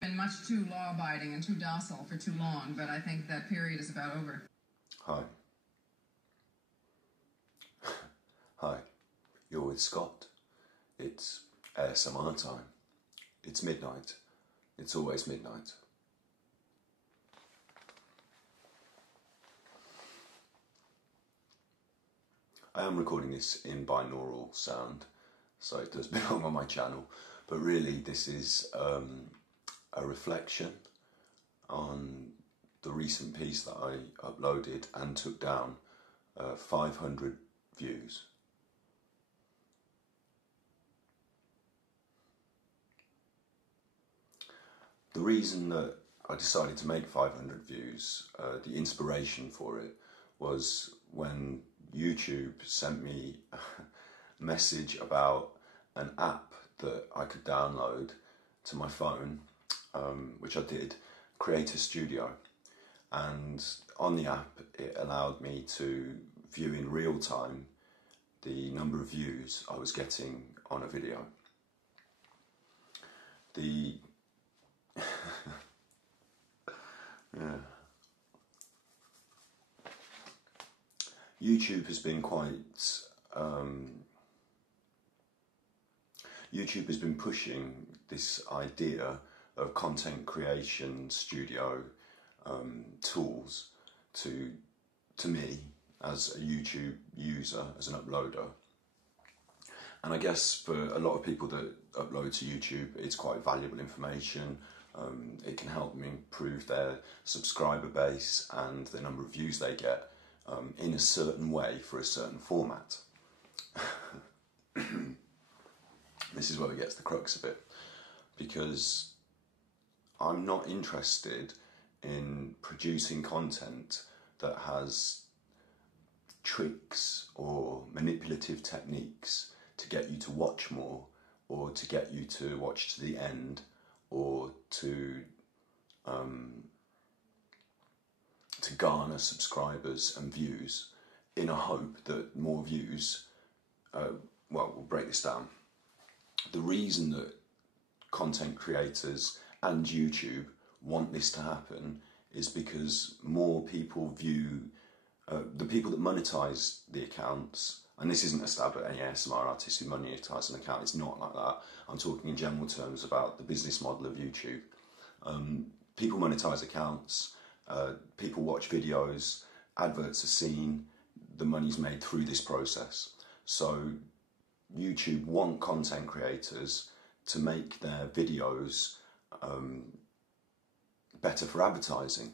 Been much too law-abiding and too docile for too long, but I think that period is about over. Hi. Hi, you're with Scott. It's ASMR time. It's midnight. It's always midnight. I am recording this in binaural sound, so it does belong on my channel, but really this is a reflection on the recent piece that I uploaded and took down 500 views. The reason that I decided to make 500 views, the inspiration for it, was when YouTube sent me a message about an app that I could download to my phone, which I did, Creator Studio. And on the app, it allowed me to view in real time the number of views I was getting on a video. Yeah. YouTube has been YouTube has been pushing this idea of content creation studio tools to me as a YouTube user, as an uploader. And I guess for a lot of people that upload to YouTube, it's quite valuable information. It can help them improve their subscriber base and the number of views they get in a certain way for a certain format. This is where it gets the crux of it, because I'm not interested in producing content that has tricks or manipulative techniques to get you to watch more, or to get you to watch to the end, or to garner subscribers and views in a hope that more views, well, we'll break this down. The reason that content creators and YouTube want this to happen is because more people view, the people that monetize the accounts, and this isn't a stab at any ASMR artists who monetize an account, it's not like that. I'm talking in general terms about the business model of YouTube. People monetize accounts, people watch videos, adverts are seen, the money's made through this process. So YouTube want content creators to make their videos better for advertising,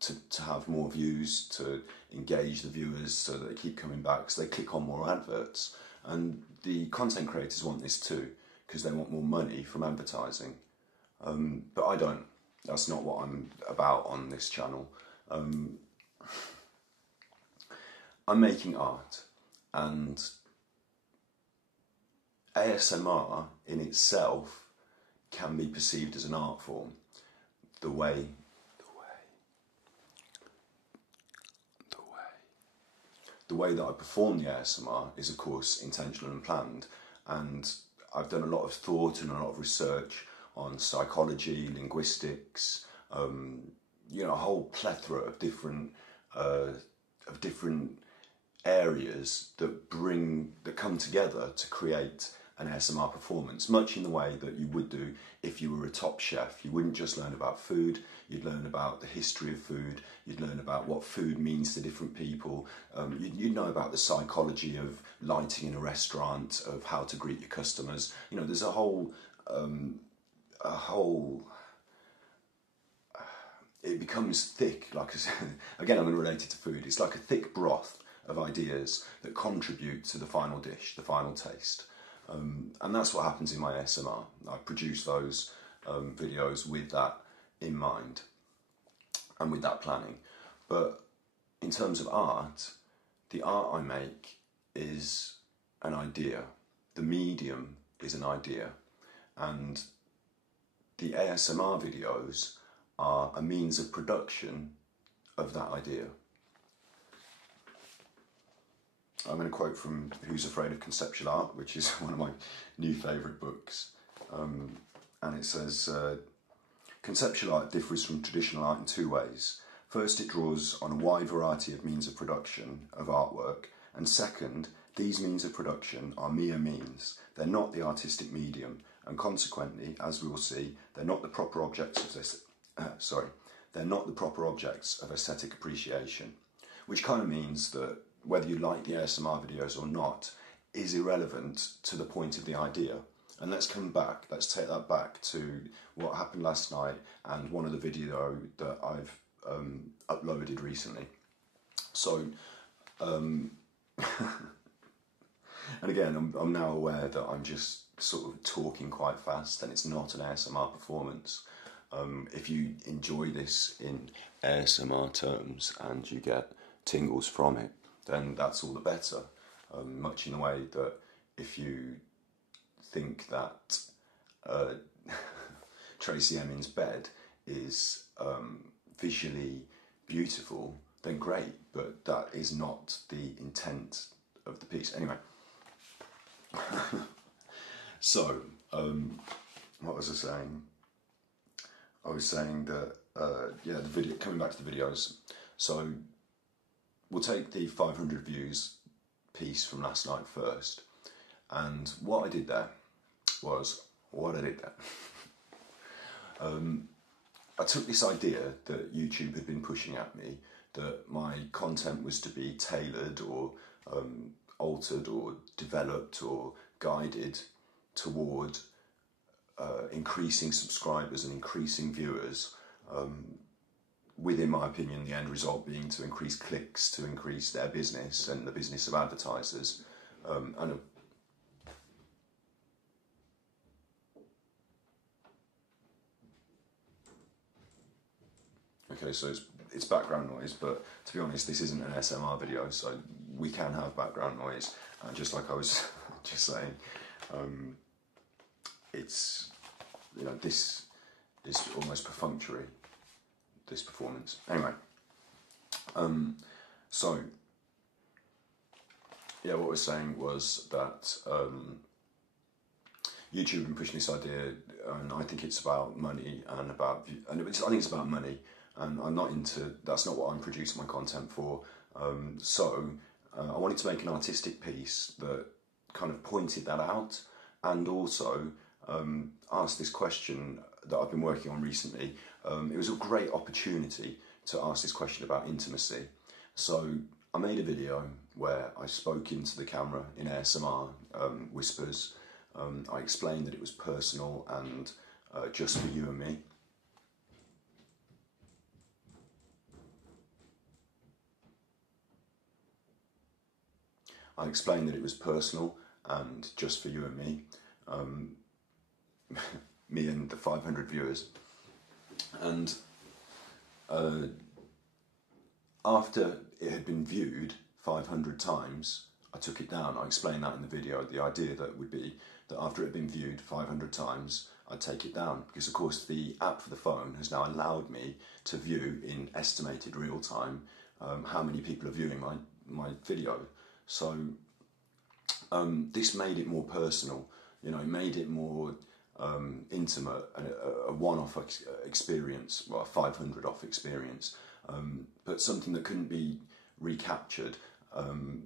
to have more views, to engage the viewers so that they keep coming back, so they click on more adverts. And the content creators want this too, because they want more money from advertising. But I don't. That's not what I'm about on this channel. I'm making art, and ASMR in itself can be perceived as an art form. The way that I perform the ASMR is, of course, intentional and planned, and I've done a lot of thought and a lot of research on psychology, linguistics, you know, a whole plethora of different areas that come together to create an ASMR performance, much in the way that you would do if you were a top chef. You wouldn't just learn about food, you'd learn about the history of food, you'd learn about what food means to different people, you'd know about the psychology of lighting in a restaurant, of how to greet your customers. You know, there's a whole, it becomes thick, like I said, again I'm going to relate it to food, it's like a thick broth of ideas that contribute to the final dish, the final taste. And that's what happens in my ASMR. I produce those videos with that in mind and with that planning. But in terms of art, the art I make is an idea. The medium is an idea. And the ASMR videos are a means of production of that idea. I'm going to quote from Who's Afraid of Conceptual Art, which is one of my new favourite books. And it says, Conceptual art differs from traditional art in two ways. First, it draws on a wide variety of means of production of artwork, and second, these means of production are mere means. They're not the artistic medium, and consequently, as we will see, they're not the proper objects of this. They're not the proper objects of aesthetic appreciation, which kind of means that whether you like the ASMR videos or not is irrelevant to the point of the idea. And let's come back, let's take that back to what happened last night and one of the video that I've uploaded recently. So, and again, I'm now aware that I'm just sort of talking quite fast and it's not an ASMR performance. If you enjoy this in ASMR terms and you get tingles from it, then that's all the better. Much in the way that if you think that Tracy Emin's bed is visually beautiful, then great, but that is not the intent of the piece. Anyway, so what was I saying? I was saying that, yeah, the video, coming back to the videos, so we'll take the 500 views piece from last night first, and what I did there was, I took this idea that YouTube had been pushing at me, that my content was to be tailored or altered or developed or guided toward increasing subscribers and increasing viewers, with, in my opinion, the end result being to increase clicks, to increase their business and the business of advertisers. Okay, so it's background noise, but to be honest, this isn't an SMR video, so we can have background noise. And just like I was just saying, it's, you know, this is almost perfunctory, this performance. Anyway, so yeah, what I was saying was that YouTube have been pushing this idea, and I think it's about money and about, I think it's about money, and I'm not into, that's not what I'm producing my content for. So I wanted to make an artistic piece that kind of pointed that out, and also asked this question that I've been working on recently. It was a great opportunity to ask this question about intimacy. So I made a video where I spoke into the camera in ASMR whispers. I explained that it was personal and just for you and me. I explained that it was personal and just for you and me, me and the 500 viewers. And after it had been viewed 500 times, I took it down. I explained that in the video. The idea that would be that after it had been viewed 500 times, I'd take it down. Because of course the app for the phone has now allowed me to view in estimated real time how many people are viewing my video. So this made it more personal, you know, it made it more intimate, a one-off experience, well, a 500 off experience, but something that couldn't be recaptured. You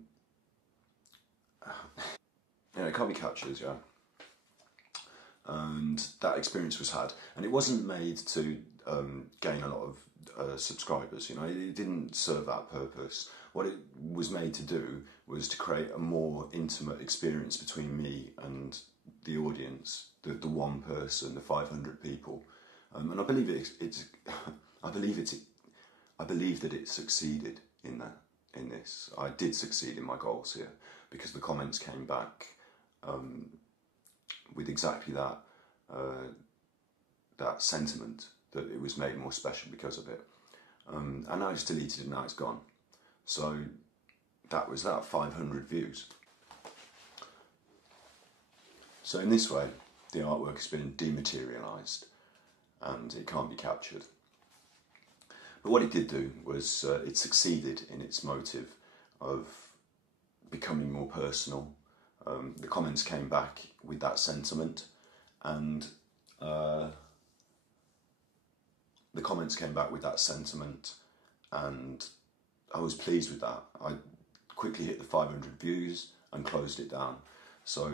know, it can't be captured, yeah. And that experience was had, and it wasn't made to gain a lot of subscribers, you know, it didn't serve that purpose. What it was made to do was to create a more intimate experience between me and the audience, the one person, the 500 people, and I believe I believe that it succeeded in that. In this, I did succeed in my goals here, because the comments came back with exactly that that sentiment, that it was made more special because of it. And I just deleted it, and now it's gone. So that was that, 500 views. So in this way, the artwork has been dematerialised and it can't be captured. But what it did do was it succeeded in its motive of becoming more personal. The comments came back with that sentiment, and the comments came back with that sentiment, and I was pleased with that. I quickly hit the 500 views and closed it down. So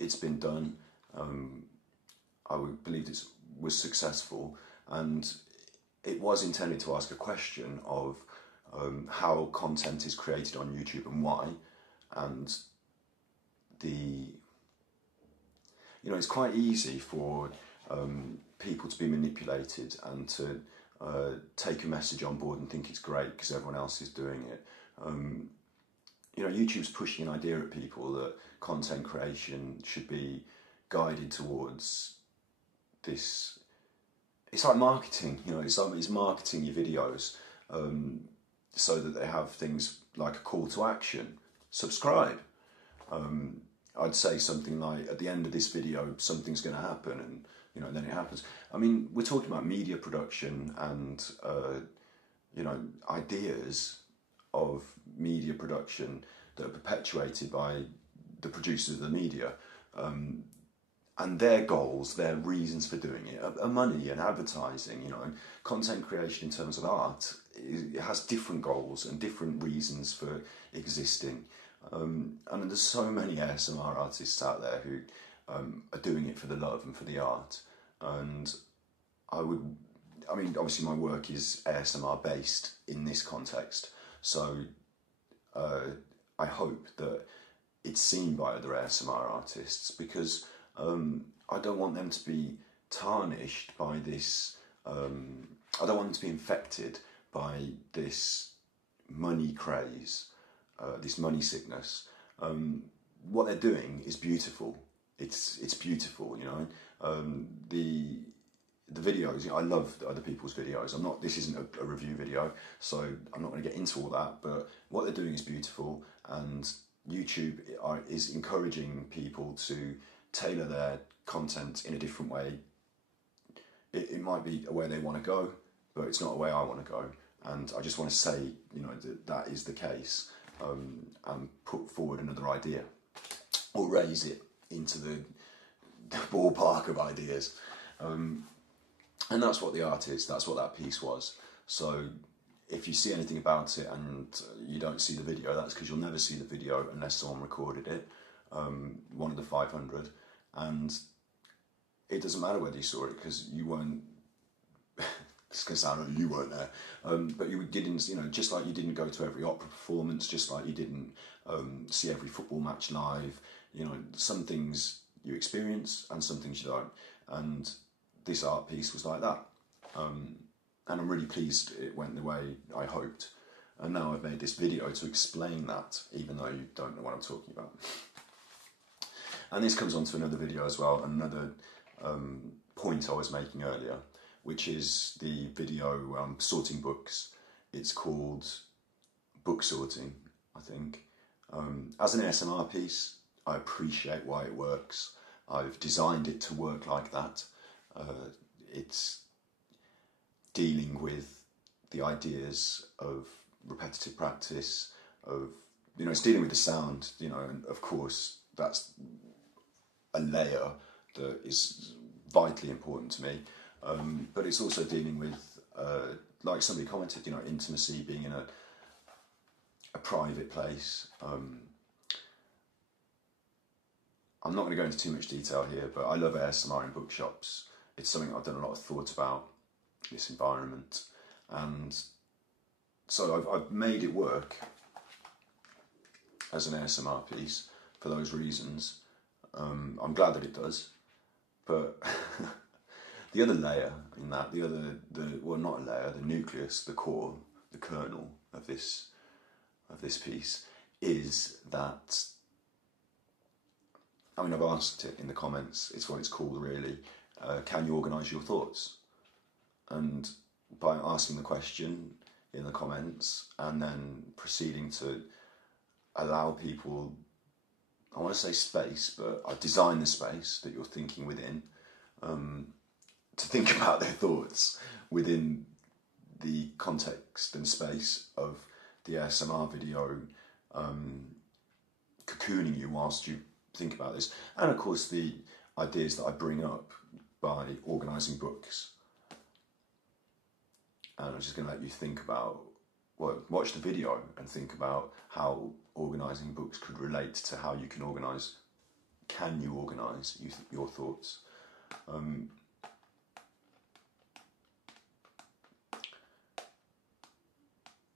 it's been done. I believe it was successful, and it was intended to ask a question of how content is created on YouTube and why. And it's quite easy for people to be manipulated and to take a message on board and think it's great because everyone else is doing it. YouTube's pushing an idea at people that content creation should be guided towards this. It's like marketing, it's marketing your videos so that they have things like a call to action. Subscribe. I'd say something like, at the end of this video, something's going to happen, and then it happens. I mean, we're talking about media production and ideas of media production that are perpetuated by the producers of the media, and their goals, their reasons for doing it are money and advertising. And content creation in terms of art, it has different goals and different reasons for existing. And there's so many ASMR artists out there who are doing it for the love and for the art. And obviously my work is ASMR based in this context. So I hope that it's seen by other ASMR artists, because I don't want them to be tarnished by this. I don't want them to be infected by this money craze. This money sickness. What they're doing is beautiful. It's beautiful, The videos, I love other people's videos. This isn't a review video, so I'm not going to get into all that. But what they're doing is beautiful, and YouTube is encouraging people to tailor their content in a different way. It might be a way they want to go, but it's not a way I want to go. And I just want to say, that is the case. And put forward another idea, or raise it into the ballpark of ideas, and that's what the art is. That's what that piece was. So if you see anything about it and you don't see the video, that's because you'll never see the video unless someone recorded it, one of the 500, and it doesn't matter whether you saw it, because you weren't. It's going to sound like you weren't there, but you didn't, just like you didn't go to every opera performance, just like you didn't see every football match live. Some things you experience and some things you don't. And this art piece was like that. And I'm really pleased it went the way I hoped. And now I've made this video to explain that, even though you don't know what I'm talking about. And this comes on to another video as well, another point I was making earlier, which is the video sorting books. It's called Book Sorting, I think. As an ASMR piece, I appreciate why it works. I've designed it to work like that. It's dealing with the ideas of repetitive practice, it's dealing with the sound, and of course that's a layer that is vitally important to me. But it's also dealing with, like somebody commented, intimacy, being in a private place. I'm not going to go into too much detail here, but I love ASMR in bookshops. It's something I've done a lot of thought about, this environment. And so I've made it work as an ASMR piece for those reasons. I'm glad that it does. But the other layer in that, well, not a layer, the nucleus, the core, the kernel of this piece is that, I've asked it in the comments, it's what it's called really, can you organise your thoughts? And by asking the question in the comments and then proceeding to allow people, I want to say space, but I design the space that you're thinking within, to think about their thoughts within the context and space of the ASMR video, cocooning you whilst you think about this. And of course the ideas that I bring up by organising books. and I'm just going to let you think about, well, watch the video and think about how organising books could relate to how you can organise your thoughts.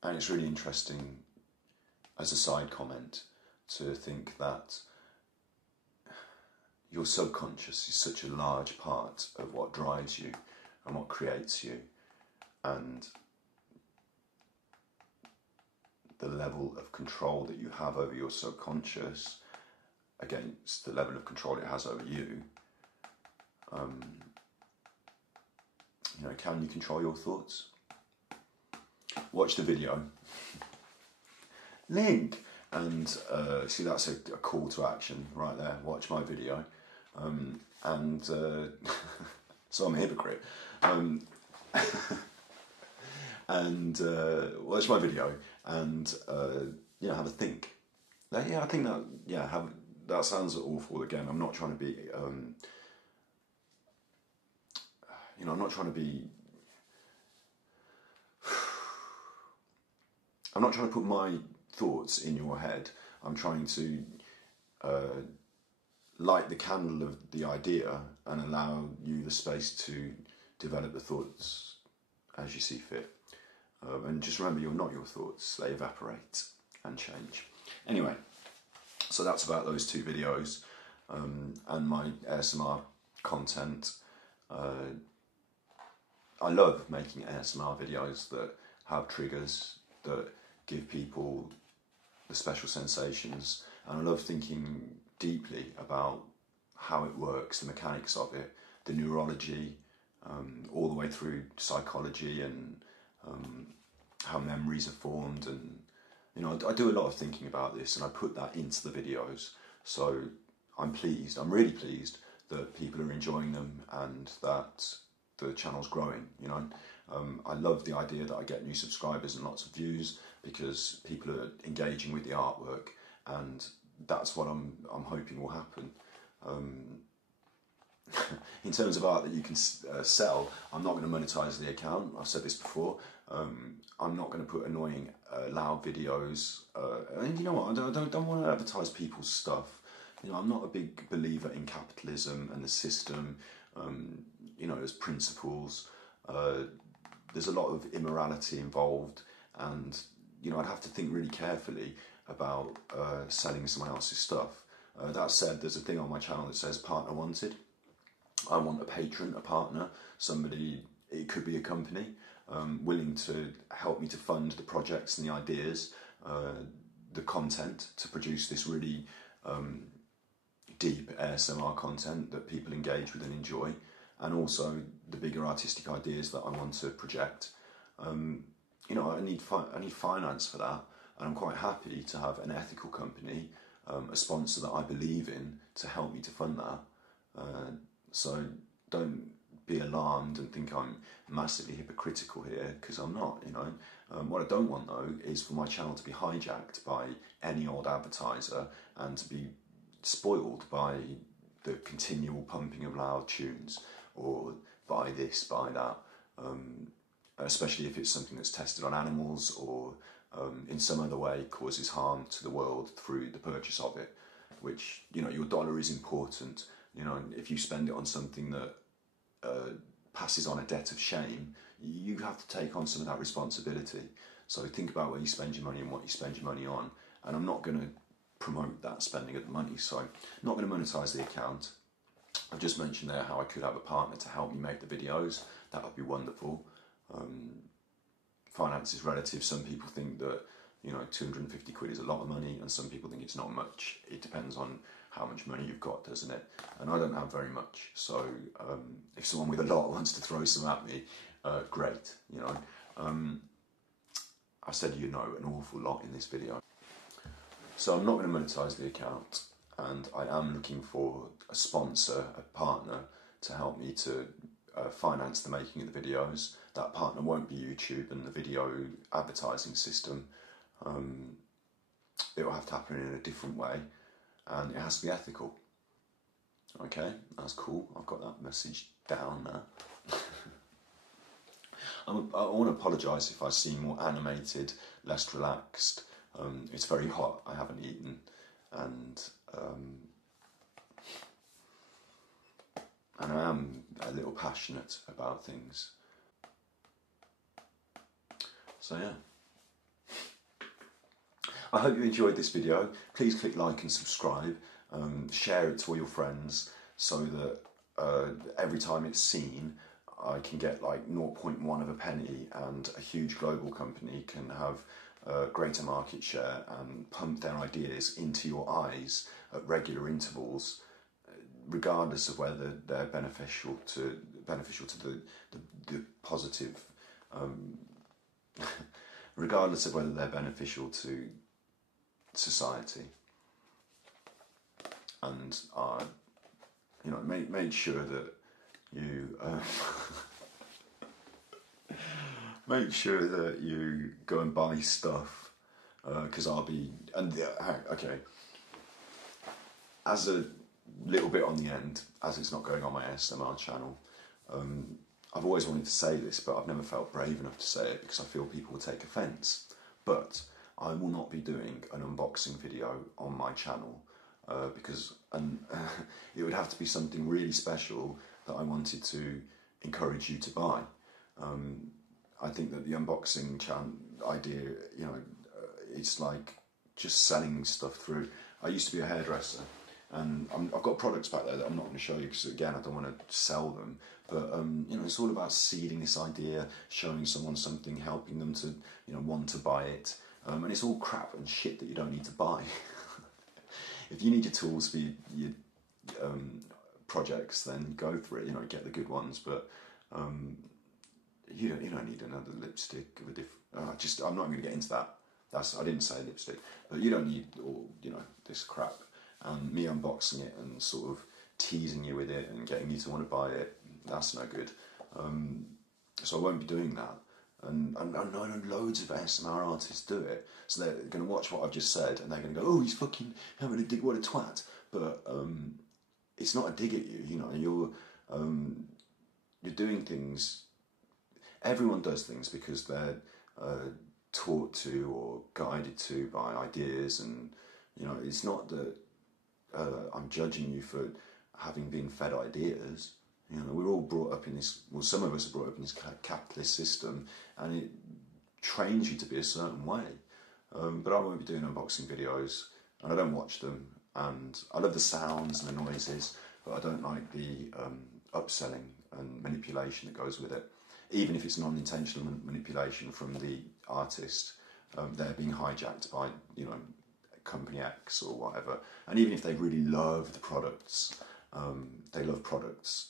And it's really interesting, as a side comment, to think that your subconscious is such a large part of what drives you and what creates you, and the level of control that you have over your subconscious against the level of control it has over you. You know, can you control your thoughts? Watch the video. Link! And see, that's a call to action right there. Watch my video. So I'm a hypocrite. Watch my video and have a think. I think that that sounds awful. Again, I'm not trying to be I'm not trying to put my thoughts in your head. I'm trying to light the candle of the idea and allow you the space to develop the thoughts as you see fit. And just remember, you're not your thoughts. They evaporate and change. Anyway, so that's about those two videos and my ASMR content. I love making ASMR videos that have triggers, that give people the special sensations, and I love thinking deeply about how it works, the mechanics of it, the neurology, all the way through psychology and how memories are formed. And I do a lot of thinking about this, and I put that into the videos. So I'm really pleased that people are enjoying them and that the channel's growing. I love the idea that I get new subscribers and lots of views because people are engaging with the artwork, and that's what I'm hoping will happen. In terms of art that you can sell, I'm not going to monetize the account. I've said this before. I'm not going to put annoying, loud videos. And you know what? I don't want to advertise people's stuff. I'm not a big believer in capitalism and the system. There's principles. There's a lot of immorality involved, and I'd have to think really carefully about selling someone else's stuff. That said, there's a thing on my channel that says partner wanted. I want a patron, a partner, somebody, it could be a company, willing to help me to fund the projects and the ideas, the content, to produce this really deep ASMR content that people engage with and enjoy, and also the bigger artistic ideas that I want to project. I need finance for that, and I'm quite happy to have an ethical company, a sponsor that I believe in, to help me to fund that. So don't be alarmed and think I'm massively hypocritical here, because I'm not. What I don't want though is for my channel to be hijacked by any old advertiser and to be spoiled by the continual pumping of loud tunes, or buy this, buy that, especially if it's something that's tested on animals or in some other way causes harm to the world through the purchase of it, which, your dollar is important. If you spend it on something that passes on a debt of shame, you have to take on some of that responsibility. So think about where you spend your money and what you spend your money on. And I'm not going to promote that spending of the money, so I'm not going to monetize the account. I've just mentioned there how I could have a partner to help me make the videos. That would be wonderful. Finance is relative. Some people think that 250 quid is a lot of money, and some people think it's not much. It depends on how much money you've got, doesn't it? And I don't have very much, so if someone with a lot wants to throw some at me, great. I said an awful lot in this video. So I'm not going to monetize the account, and I am looking for a sponsor, a partner, to help me to finance the making of the videos. That partner won't be YouTube and the video advertising system. It will have to happen in a different way, and it has to be ethical. Okay, that's cool. I've got that message down now. I want to apologise if I seem more animated, less relaxed. It's very hot, I haven't eaten, and I am a little passionate about things. So yeah. I hope you enjoyed this video. Please click like and subscribe. Share it to all your friends so that every time it's seen, I can get like 0.1 of a penny, and a huge global company can have greater market share and pump their ideas into your eyes at regular intervals, regardless of whether they're beneficial to the positive, regardless of whether they're beneficial to society. And you know, make sure that you make sure that you go and buy stuff, because I'll be, and okay, as a little bit on the end, as it's not going on my ASMR channel, I've always wanted to say this, but I've never felt brave enough to say it because I feel people will take offence. But I will not be doing an unboxing video on my channel, because it would have to be something really special that I wanted to encourage you to buy. I think that the unboxing idea, you know, it's like just selling stuff through. I used to be a hairdresser, and I've got products back there that I'm not going to show you because, again, I don't want to sell them. But you know, it's all about seeding this idea, showing someone something, helping them to, you know, want to buy it. And it's all crap and shit that you don't need to buy. If you need your tools for your projects, then go for it. You know, get the good ones. But you don't need another lipstick of a different. I'm not going to get into that. I didn't say lipstick, but you don't need all, you know, this crap. And me unboxing it and sort of teasing you with it and getting you to want to buy it, that's no good. So I won't be doing that. And I know loads of ASMR artists do it, so they're going to watch what I've just said and they're going to go, oh, he's fucking having a dig, what a twat. But it's not a dig at you, you know, you're doing things, everyone does things because they're taught to or guided to by ideas, and, you know, it's not that I'm judging you for having been fed ideas. You know, we're all brought up in this, well, some of us are brought up in this capitalist system, and it trains you to be a certain way. But I won't be doing unboxing videos, and I don't watch them, and I love the sounds and the noises, but I don't like the upselling and manipulation that goes with it. Even if it's non-intentional manipulation from the artist, they're being hijacked by, you know, company X or whatever. And even if they really love the products, they love products.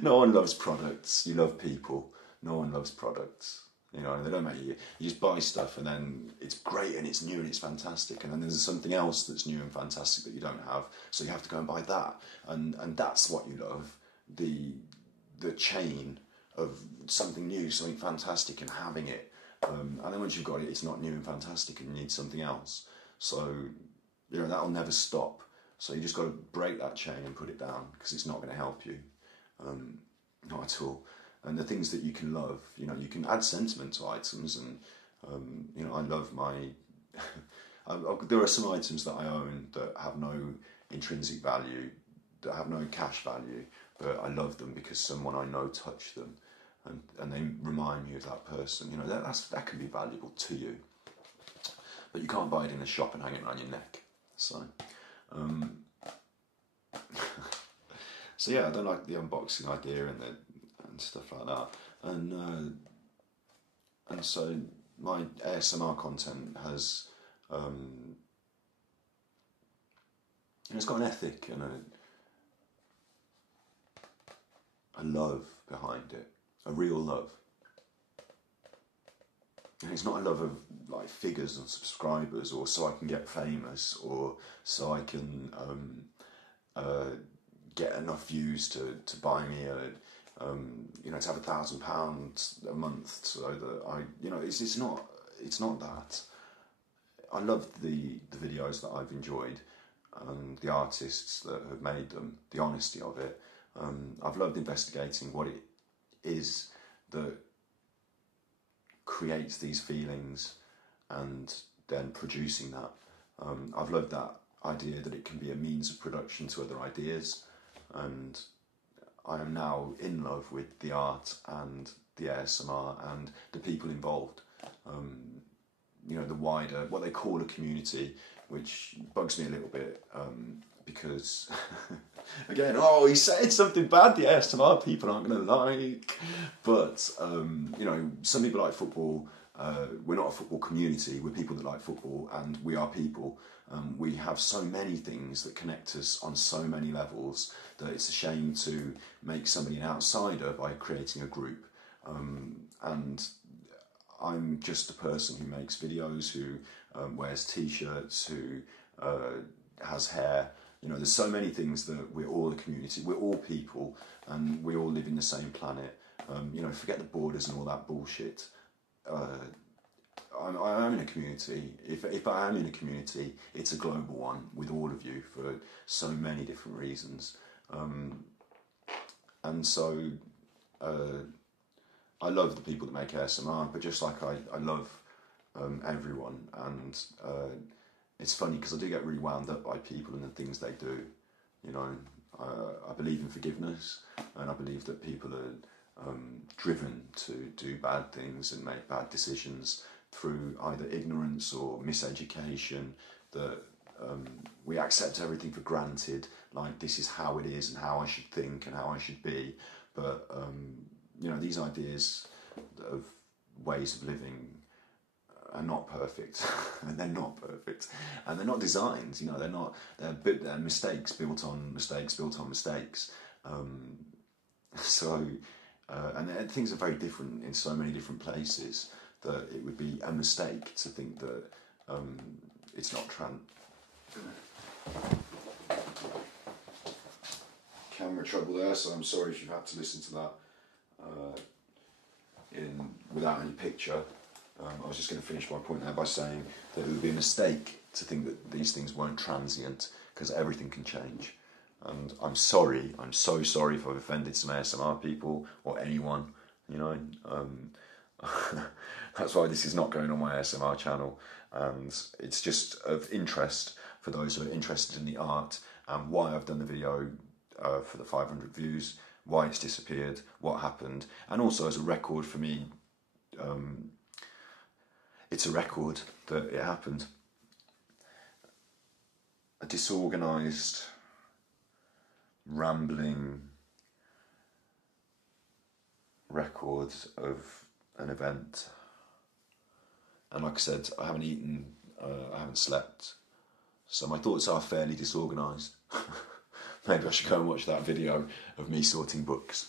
No one loves products. You love people. No one loves products. You know, they don't make you. You just buy stuff and then it's great and it's new and it's fantastic. And then there's something else that's new and fantastic that you don't have. So you have to go and buy that. And that's what you love. The chain of something new, something fantastic, and having it. And then once you've got it, it's not new and fantastic and you need something else. So, you know, that'll never stop. So you just got to break that chain and put it down, because it's not going to help you. Not at all. And the things that you can love, you know, you can add sentiment to items, and, you know, I love my... there are some items that I own that have no intrinsic value, that have no cash value, but I love them because someone I know touched them, and they remind me of that person. You know, that can be valuable to you. But you can't buy it in a shop and hang it around your neck. So, so yeah, I don't like the unboxing idea and stuff like that. And so my ASMR content has, it's got an ethic and a love behind it, a real love. And it's not a love of like figures and subscribers, or so I can get famous, or so I can get enough views to buy me you know, to have £1,000 a month, so that I, you know, it's not that. I love the videos that I've enjoyed, and the artists that have made them, the honesty of it. I've loved investigating what it is that creates these feelings and then producing that. I've loved that idea that it can be a means of production to other ideas, and I am now in love with the art and the ASMR and the people involved. You know, the wider, what they call a community, which bugs me a little bit, because, again, oh, he said something bad the ASMR people aren't going to like, but, you know, some people like football. We're not a football community, we're people that like football, and we are people. We have so many things that connect us on so many levels that it's a shame to make somebody an outsider by creating a group. And I'm just a person who makes videos, who wears t-shirts, who has hair. You know, there's so many things that we're all a community, we're all people, and we all live in the same planet. You know, forget the borders and all that bullshit. I am in a community. If I am in a community, it's a global one with all of you for so many different reasons. And so I love the people that make ASMR, but just like I love everyone. And it's funny because I do get really wound up by people and the things they do. You know, I believe in forgiveness, and I believe that people are driven to do bad things and make bad decisions through either ignorance or miseducation, that we accept everything for granted, like this is how it is and how I should think and how I should be. But, you know, these ideas of ways of living are not perfect, and they're not perfect, and they're not designed, you know, they're mistakes built on mistakes built on mistakes. And things are very different in so many different places that it would be a mistake to think that it's not camera trouble there, so I'm sorry if you've had to listen to that without any picture. I was just going to finish my point there by saying that it would be a mistake to think that these things weren't transient, because everything can change. And I'm sorry, I'm so sorry if I've offended some ASMR people or anyone, you know. That's why this is not going on my ASMR channel, and it's just of interest for those who are interested in the art and why I've done the video for the 500 views, why it's disappeared, what happened, and also as a record for me. It's a record that it happened. A disorganised, rambling record of an event. And like I said, I haven't eaten, I haven't slept, so my thoughts are fairly disorganised. Maybe I should go and watch that video of me sorting books.